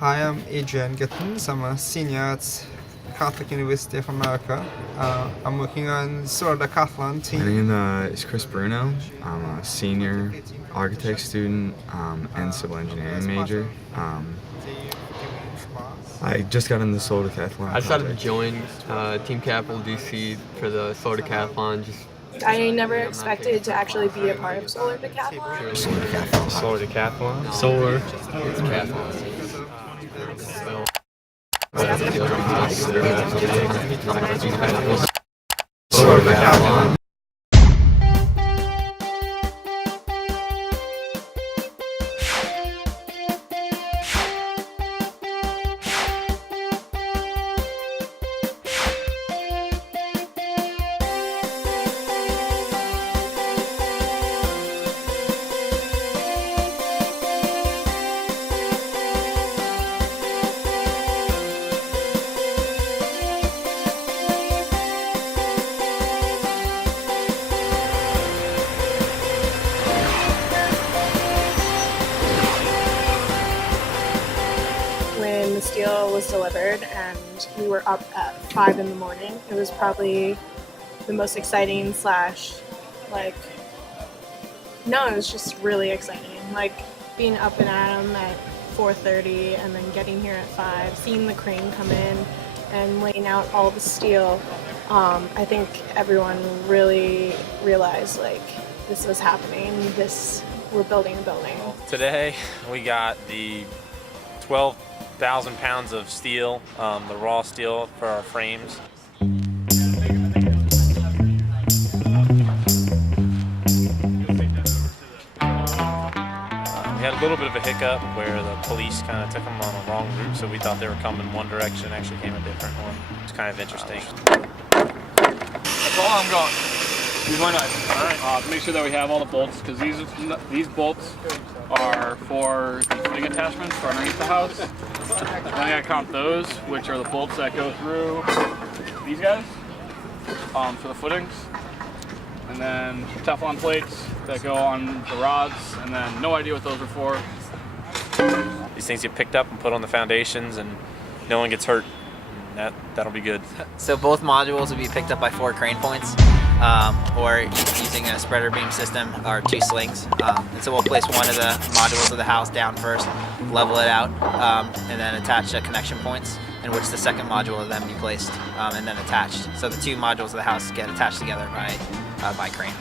Hi, I'm Adrian Gittins. I'm a senior at Catholic University of America. I'm working on Solar Decathlon team. My name is Chris Bruno. I'm a senior architect student and civil engineering major. I just got into the Solar Decathlon. I decided to join Team Captiol DC for the Solar Decathlon. I never expected to actually be a part of Solar Decathlon. Solar Decathlon. Solar Decathlon. Solar. Decathlon. Solar Decathlon. When the steel was delivered and we were up at 5 in the morning, it was probably the most exciting it was just really exciting. Like being up and at 'em at 4:30 and then getting here at 5, seeing the crane come in and laying out all the steel. I think everyone really realized this was happening. We're building a building. Today we got the 12,000 pounds of steel, the raw steel for our frames. We had a little bit of a hiccup where the police kind of took them on a wrong route, so we thought they were coming one direction, actually came a different one. It's kind of interesting. That's all I'm going. Use my knife. All right. Make sure that we have all the bolts, because these bolts are for the footing attachments for underneath the house. Then I gotta count those, which are the bolts that go through these guys for the footings. And then Teflon plates that go on the rods, and then no idea what those are for. These things get picked up and put on the foundations, and no one gets hurt. That'll be good. So both modules will be picked up by 4 crane points, or using a spreader beam system or 2 slings. And so we'll place one of the modules of the house down first, level it out, and then attach the connection points in which the second module will then be placed and then attached. So the 2 modules of the house get attached together by crane.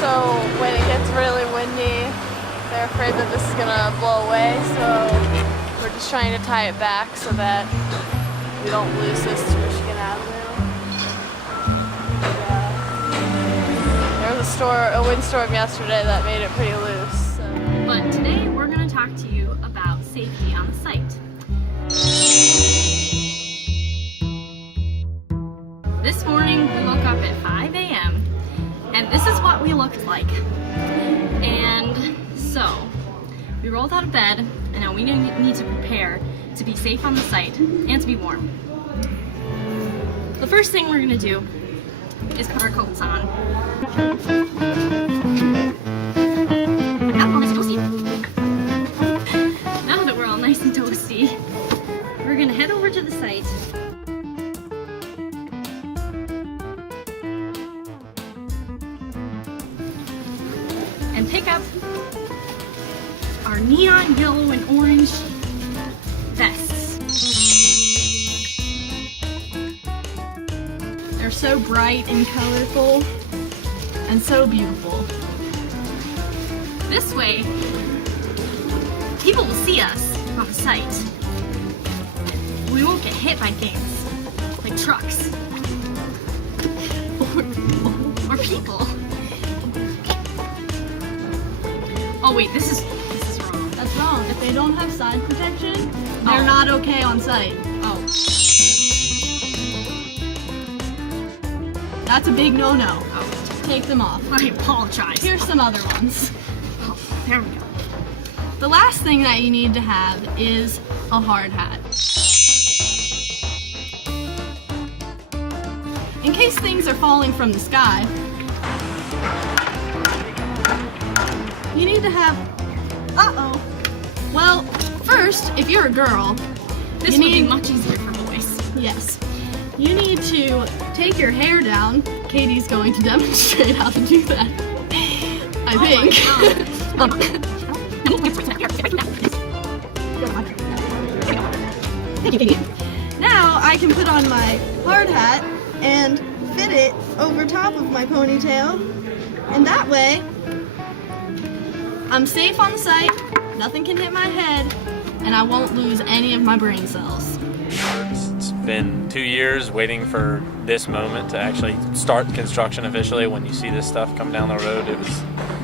So when it gets really windy, they're afraid that this is gonna blow away, so we're just trying to tie it back so that we don't lose this to Michigan Avenue. There was a windstorm yesterday that made it pretty loose. So. But today we're going to talk to you about safety on the site. This morning we woke up at 5 a.m. and this is what we looked like. And so we rolled out of bed, and now we need to prepare to be safe on the site and to be warm. The first thing we're going to do is put our coats on. Now that we're all nice and toasty, we're going to head over to the site. And pick up our neon yellow and orange vests. They're so bright and colorful and so beautiful. This way, people will see us on the site. We won't get hit by things like trucks or people. Oh wait, this is wrong. That's wrong. If they don't have side protection, they're not okay on site. Oh. That's a big no-no. Oh. Take them off. I apologize. Here's some other ones. Oh, there we go. The last thing that you need to have is a hard hat. In case things are falling from the sky, you need to have Uh-oh. Well, first, if you're a girl, this would be much easier for boys. Yes. You need to take your hair down. Katie's going to demonstrate how to do that. I think. Now I can put on my hard hat and fit it over top of my ponytail, and that way I'm safe on the site, nothing can hit my head, and I won't lose any of my brain cells. It's been 2 years waiting for this moment to actually start construction officially. When you see this stuff come down the road, it was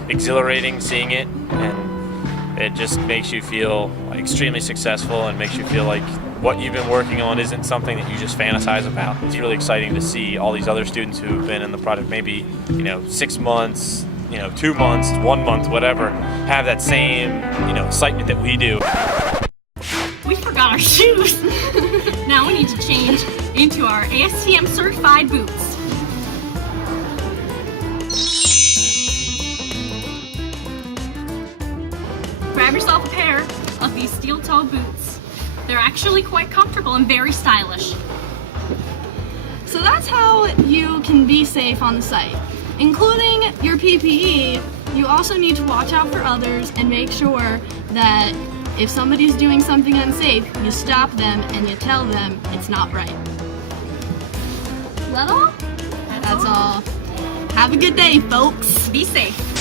exhilarating seeing it, and it just makes you feel like extremely successful and makes you feel like what you've been working on isn't something that you just fantasize about. It's really exciting to see all these other students who've been in the project maybe 6 months, 2 months, 1 month, whatever, have that same excitement that we do. We forgot our shoes. Now we need to change into our ASTM certified boots. Grab yourself a pair of these steel-toe boots. They're actually quite comfortable and very stylish. So that's how you can be safe on the site. Including your PPE, you also need to watch out for others and make sure that if somebody's doing something unsafe, you stop them and you tell them it's not right. Is that all? That's all. Have a good day, folks. Be safe.